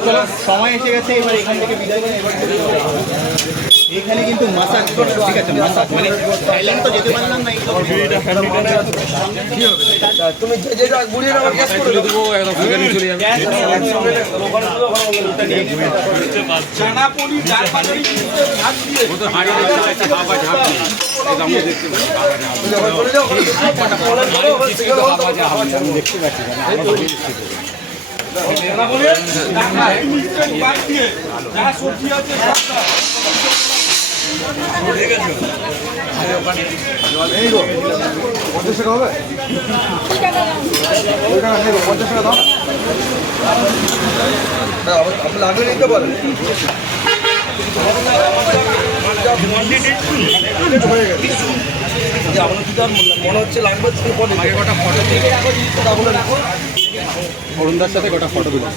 চলো সময় এসে গেছে এবার এখান থেকে বিদায় করে এবার চলে যাব। এখানে কিন্তু মাসাজ ঠিক আছে মাসাজ মানে থাইল্যান্ড তো যেতে পারলাম না তুমি যে যে যা- গুড়িয়ে নেওয়ার গ্যাস করে দেবো যখন চলে যাও ওখানে পঞ্চাশ টাকা হবে ওই টাকা নেই পঞ্চাশ টাকা দাও না, আমার- আপনি লাগলে নিতে পারেন যে আপনার যদি আর মনে হচ্ছে লাগবে তাহলে পরে আগে কটা ফটো দিয়ে বলে রাখুন অরুণদার সাথে গোটা ফটো তুলে